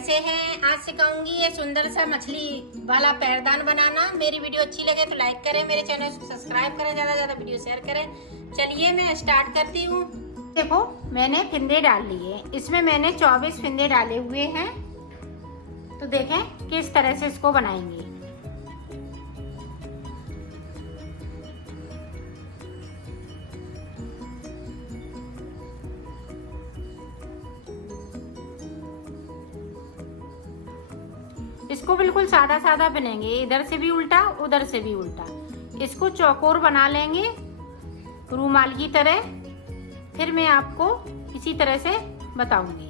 कैसे हैं? आज सिखाऊंगी ये सुंदर सा मछली वाला पैरदान बनाना। मेरी वीडियो अच्छी लगे तो लाइक करें, मेरे चैनल को सब्सक्राइब करें, ज़्यादा से ज़्यादा वीडियो शेयर करें। चलिए मैं स्टार्ट करती हूँ। देखो मैंने फिंदे डाल लिए, इसमें मैंने 24 फिंदे डाले हुए हैं। तो देखें किस तरह से इसको बनाएंगे। इसको बिल्कुल सादा सादा बनेंगे, इधर से भी उल्टा उधर से भी उल्टा। इसको चौकोर बना लेंगे रूमाल की तरह। फिर मैं आपको इसी तरह से बताऊंगी।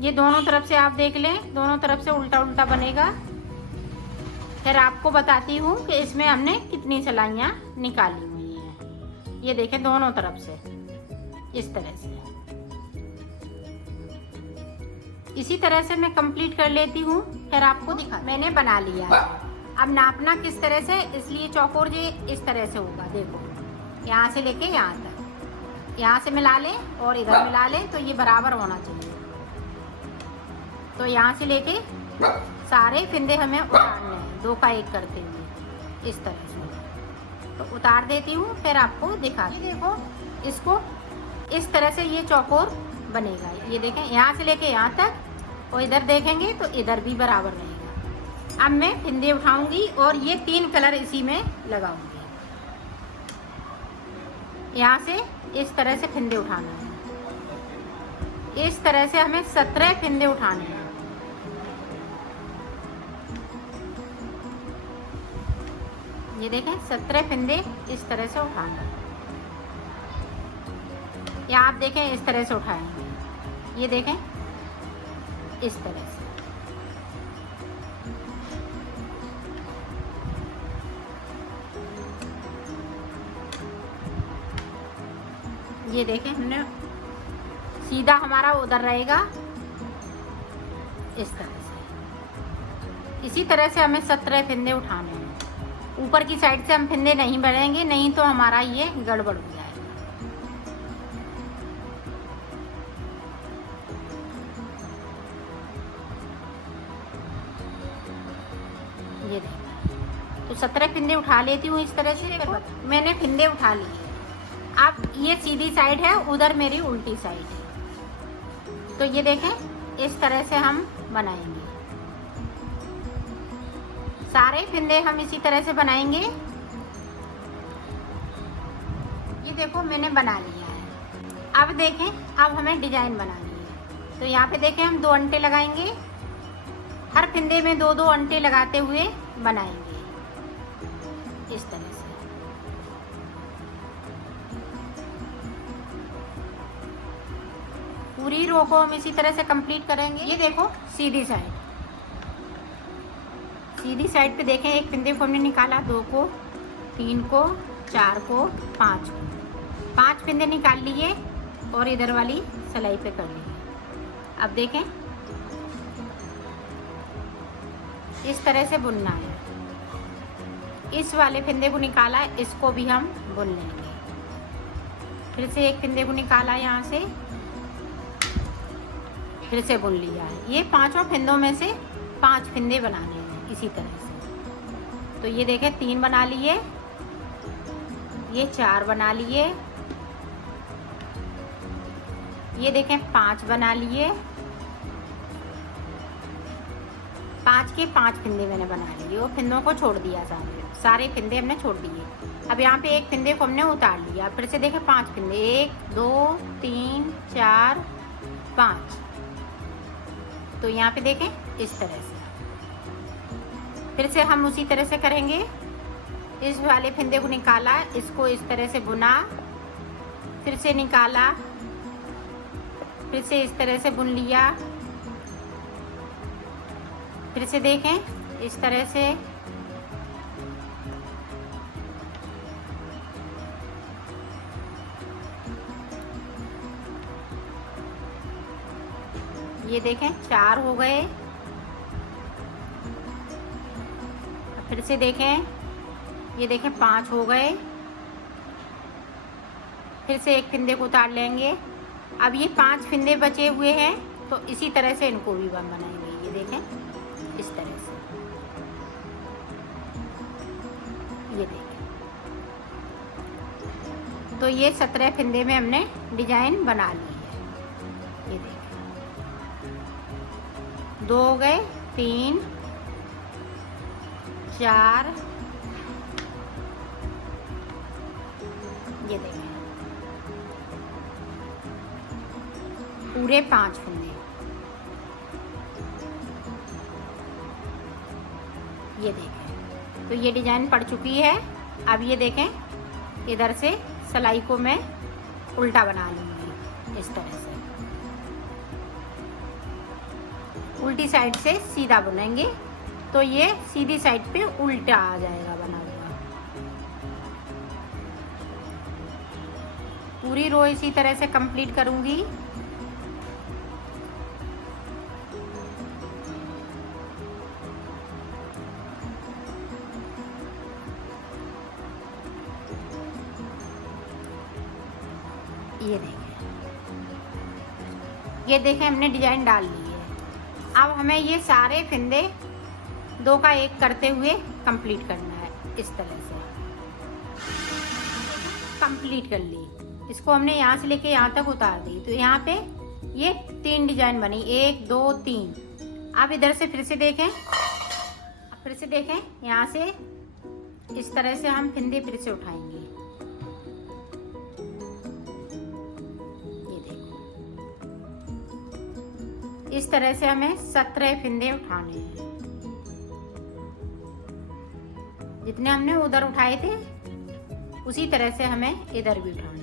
ये दोनों तरफ से आप देख लें, दोनों तरफ से उल्टा उल्टा बनेगा। फिर आपको बताती हूँ कि इसमें हमने कितनी सिलाइयाँ निकाली हुई हैं। ये देखें दोनों तरफ से इस तरह से। इसी तरह से मैं कंप्लीट कर लेती हूँ, फिर आपको दिखा। मैंने बना लिया है। अब नापना किस तरह से, इसलिए चौकोर ये इस तरह से होगा। देखो यहाँ से लेके यहाँ तक, यहाँ से मिला लें और इधर मिला लें तो ये बराबर होना चाहिए। तो यहाँ से लेके सारे फिंदे हमें उतारने हैं, 2 का 1 करते हुए इस तरह से। तो उतार देती हूँ, फिर आपको दिखाती हूँ। देखो इसको इस तरह से ये चौकोर बनेगा। ये देखें यहाँ से लेके यहाँ तक, और इधर देखेंगे तो इधर भी बराबर रहेगा। अब मैं फिंदे उठाऊंगी और ये 3 कलर इसी में लगाऊंगी। यहाँ से इस तरह से फिंदे उठाना है। इस तरह से हमें 17 फिंदे उठाने हैं। ये देखें 17 फिंदे इस तरह से उठाना है। या आप देखें इस तरह से उठाएंगे। ये देखें इस तरह से। ये देखें हमने सीधा हमारा उधर रहेगा इस तरह से। इसी तरह से हमें 17 फिंदे उठाने हैं। ऊपर की साइड से हम फिंदे नहीं बढ़ेंगे, नहीं तो हमारा ये गड़बड़ हो जाएगा। ये देखिए तो 17 फिंदे उठा लेती हूँ इस तरह से। मैंने फिंदे उठा लिए। अब ये सीधी साइड है, उधर मेरी उल्टी साइड है। तो ये देखें इस तरह से हम बनाएंगे। सारे फिंदे हम इसी तरह से बनाएंगे। ये देखो मैंने बना लिया है। अब देखें अब हमें डिजाइन बनानी है। तो यहाँ पे देखें हम 2 अंटे लगाएंगे। हर फिंदे में 2-2 अंटे लगाते हुए बनाएंगे इस तरह से। पूरी रो को हम इसी तरह से कंप्लीट करेंगे। ये देखो सीधी साइड, सीधी साइड पे देखें एक फिंदे को हमने निकाला, 2 को, 3 को, 4 को, 5 को। 5 फिंदे निकाल लिए और इधर वाली सिलाई पे कर लिए। अब देखें इस तरह से बुनना है। इस वाले फिंदे को निकाला, इसको भी हम बुन लेंगे। फिर से एक फिंदे को निकाला यहाँ से, फिर से बुन लिया है। ये 5 फिंदों में से 5 फिंदे बनाने हैं इसी तरह से। तो ये देखें 3 बना लिए, ये 4 बना लिए, ये देखें 5 बना लिए। 5 के 5 फिंदे मैंने बना लिए और फिंदों को छोड़ दिया। सारे फिंदे हमने छोड़ दिए। अब यहाँ पे एक फिंदे को हमने उतार लिया। फिर से देखें 5 फिंदे, 1 2 3 4 5। तो यहाँ पे देखें इस तरह से। फिर से हम उसी तरह से करेंगे। इस वाले फिंदे को निकाला, इसको इस तरह से बुना, फिर से निकाला, फिर से इस तरह से बुन लिया। फिर से देखें इस तरह से। ये देखें 4 हो गए। फिर से देखें, ये देखें 5 हो गए। फिर से एक फिंदे को उतार लेंगे। अब ये 5 फिंदे बचे हुए हैं, तो इसी तरह से इनको भी हम बनाएंगे। ये देखें इस तरह से, ये देखें। तो ये 17 फंदे में हमने डिजाइन बना ली है। ये देखें, 2 हो गए, 3, 4, ये देखें पूरे 5 फंदे। ये देखें, तो ये डिजाइन पड़ चुकी है। अब ये देखें, इधर से सिलाई को मैं उल्टा बना लूँगी इस तरह से, उल्टी साइड से सीधा बुनेंगे तो ये सीधी साइड पे उल्टा आ जाएगा बना हुआ। पूरी रो इसी तरह से कंप्लीट करूँगी। ये देखें हमने डिजाइन डाल ली है। अब हमें ये सारे फंदे 2 का 1 करते हुए कंप्लीट करना है। इस तरह से कंप्लीट कर ली। इसको हमने यहाँ से लेके यहाँ तक उतार दी। तो यहाँ पे ये 3 डिजाइन बनी, 1 2 3। अब इधर से फिर से देखें, यहाँ से इस तरह से हम फंदे फिर से उठाएंगे। इस तरह से हमें 17 फंदे उठाने हैं। जितने हमने उधर उठाए थे उसी तरह से हमें इधर भी उठाने हैं।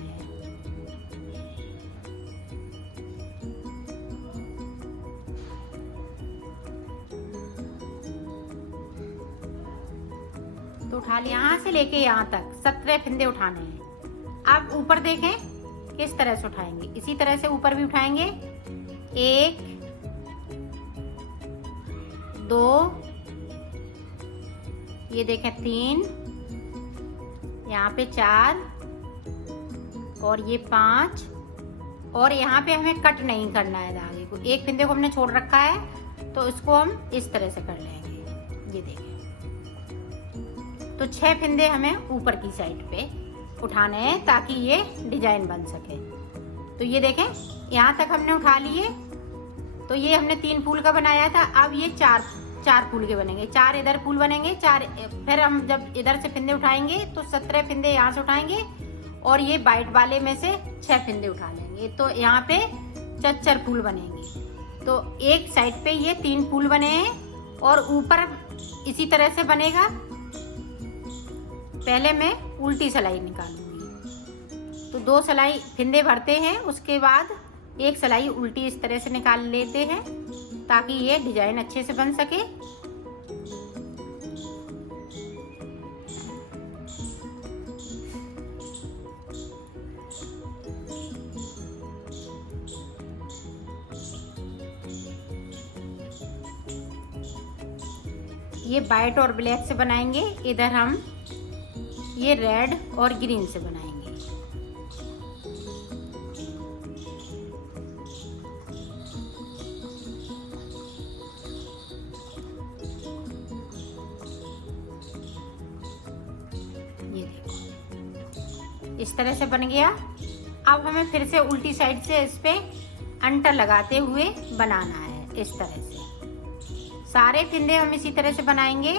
तो उठा लिया, यहाँ से लेके यहाँ तक 17 फंदे उठाने हैं। अब ऊपर देखें किस तरह से उठाएंगे। इसी तरह से ऊपर भी उठाएंगे। 1 2, ये देखें 3, यहाँ पे 4 और ये 5। और यहाँ पे हमें कट नहीं करना है धागे को। एक फंदे को हमने छोड़ रखा है तो इसको हम इस तरह से कर लेंगे। ये देखें, तो 6 फंदे हमें ऊपर की साइड पे उठाने हैं ताकि ये डिजाइन बन सके। तो ये देखें यहाँ तक हमने उठा लिए। तो ये हमने 3 फूल का बनाया था। अब ये 4 फूल के बनेंगे। 4 इधर फूल बनेंगे, 4 फिर हम जब इधर से फंदे उठाएंगे तो 17 फंदे यहाँ से उठाएंगे और ये वाइट वाले में से 6 फंदे उठा लेंगे। तो यहाँ पे 4 फूल बनेंगे। तो एक साइड पे ये 3 फूल बने हैं और ऊपर इसी तरह से बनेगा। पहले मैं उल्टी सिलाई निकालूंगी। तो 2 सिलाई फंदे भरते हैं, उसके बाद एक सिलाई उल्टी इस तरह से निकाल लेते हैं ताकि ये डिजाइन अच्छे से बन सके। ये वाइट और ब्लैक से बनाएंगे, इधर हम ये रेड और ग्रीन से बनाएंगे। ये देखो इस तरह से बन गया। अब हमें फिर से उल्टी साइड से इस पे अंटर लगाते हुए बनाना है। इस तरह से सारे फंदे हम इसी तरह से बनाएंगे।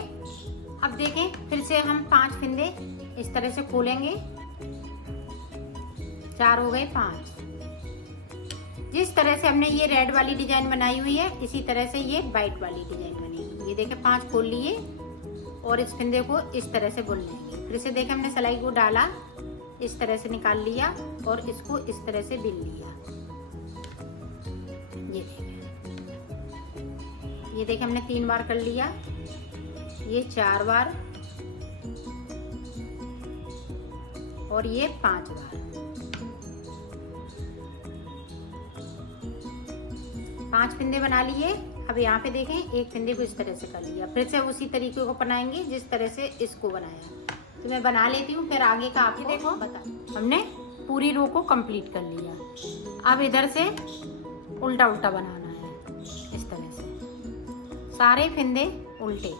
अब देखें फिर से हम 5 फंदे इस तरह से खोलेंगे। 4 हो गए, 5। जिस तरह से हमने ये रेड वाली डिजाइन बनाई हुई है इसी तरह से ये वाइट वाली डिजाइन बनेगी। ये देखें 5 खोल लिए और इस फंदे को इस तरह से बुन लेंगे। फिर से देखें हमने सिलाई को डाला, इस तरह से निकाल लिया और इसको इस तरह से बिन लिया। ये देखें हमने 3 बार कर लिया, ये 4 बार और ये 5 बार। 5 फंदे बना लिए। अब यहाँ पे देखें एक फंदे को इस तरह से कर लिया। फिर से उसी तरीके को बनाएंगे जिस तरह से इसको बनाया। तो मैं बना लेती हूँ, फिर आगे का आप ही देखो बता। हमने पूरी रो को कंप्लीट कर लिया। अब इधर से उल्टा उल्टा बनाना है। इस तरह से सारे फंदे उल्टे।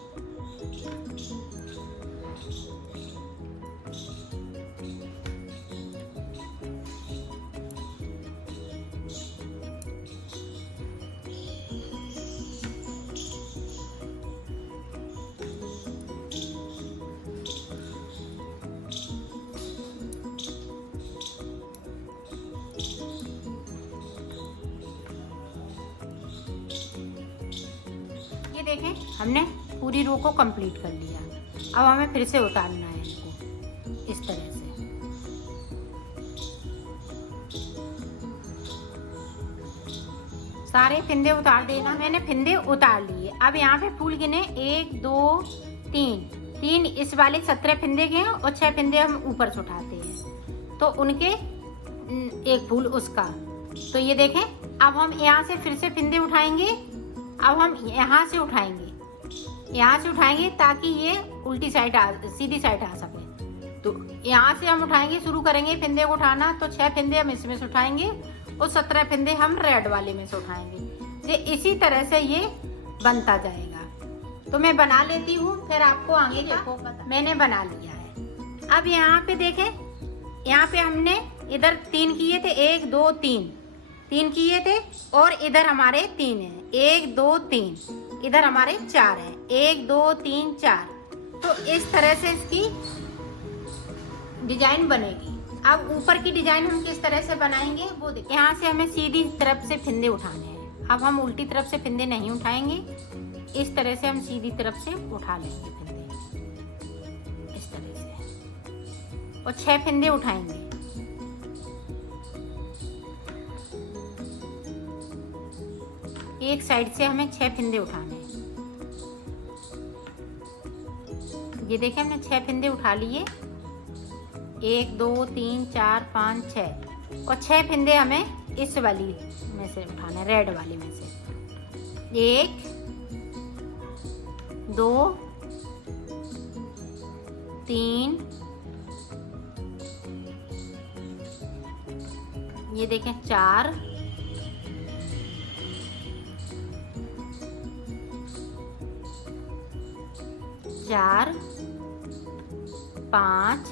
ये देखें हमने पूरी रो को कंप्लीट कर लिया। अब हमें फिर से उतारना है इनको इस तरह से। सारे फिंदे उतार देना। मैंने फिंदे उतार लिए। अब यहाँ पे फूल गिने 1 2 3 इस वाले 17 फिंदे के हैं और 6 फिंदे हम ऊपर से उठाते हैं तो उनके एक फूल उसका। तो ये देखें अब हम यहाँ से फिर से फिंदे उठाएंगे। अब हम यहाँ से उठाएंगे ताकि ये उल्टी साइड सीधी साइड आ सके। तो यहाँ से हम उठाएंगे, शुरू करेंगे फिंदे को उठाना। तो 6 फिंदे हम इसमें से उठाएंगे और 17 फिंदे हम रेड वाले में से उठाएंगे। ये इसी तरह से ये बनता जाएगा। तो मैं बना लेती हूँ, फिर आपको आगे देखो। मैंने बना लिया है। अब यहाँ पे देखें, यहाँ पे हमने इधर 3 किए थे, 1 2 3 किए थे और इधर हमारे 3 है, 1 2 3, इधर हमारे 4 है, 1 2 3 4। तो इस तरह से इसकी डिजाइन बनेगी। अब ऊपर की डिजाइन हम किस तरह से बनाएंगे वो देखिए। यहाँ से हमें सीधी तरफ से फिंदे उठाने हैं। अब हम उल्टी तरफ से फिंदे नहीं उठाएंगे, इस तरह से हम सीधी तरफ से उठा लेंगे फिंदे इस तरह से और 6 फिंदे उठाएंगे। एक साइड से हमें 6 फिंदे उठाने हैं। ये देखें हमने 6 फिंदे उठा लिए, 1 2 3 4 5 6 और 6 फिंदे हमें इस वाली में से उठाना है, रेड वाली में से। 1 2 3, ये देखें 4 4 5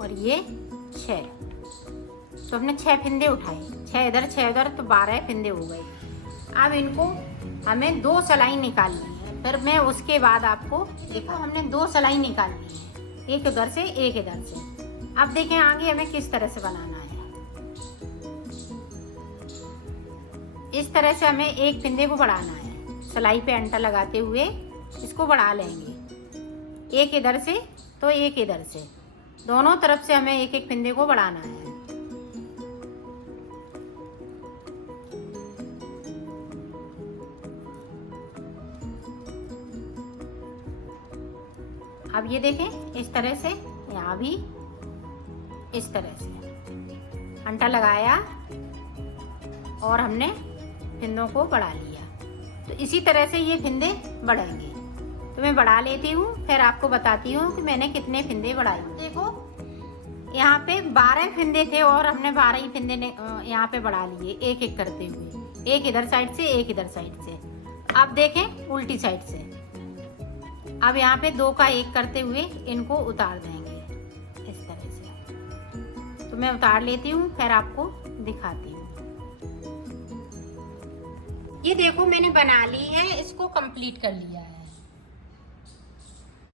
और ये 6। तो हमने 6 फिंदे उठाए, 6 इधर 6 उधर, तो 12 फिंदे हो गए। अब इनको हमें 2 सलाई निकालनी है। फिर मैं उसके बाद आपको देखो, हमने 2 सलाई निकालनी है, एक उधर से एक इधर से। अब देखें आगे हमें किस तरह से बनाना है। इस तरह से हमें एक फिंदे को बढ़ाना है, सलाई पे अंटा लगाते हुए इसको बढ़ा लेंगे। एक इधर से तो एक इधर से, दोनों तरफ से हमें एक एक फिंदे को बढ़ाना है। अब ये देखें इस तरह से, यहाँ भी इस तरह से अंटा लगाया और हमने फिंदों को बढ़ा लिया। तो इसी तरह से ये फिंदे बढ़ेंगे। तो मैं बढ़ा लेती हूँ, फिर आपको बताती हूँ कि मैंने कितने फिंदे बढ़ाए। देखो यहाँ पे 12 फिंदे थे और हमने 12 ही फिंदे यहाँ पे बढ़ा लिए, एक एक करते हुए, एक इधर साइड से एक इधर साइड से। अब देखें उल्टी साइड से। अब यहाँ पे 2 का 1 करते हुए इनको उतार देंगे इस तरह से। तो मैं उतार लेती हूँ, फिर आपको दिखाती हूँ। ये देखो मैंने बना ली है, इसको कंप्लीट कर लिया है।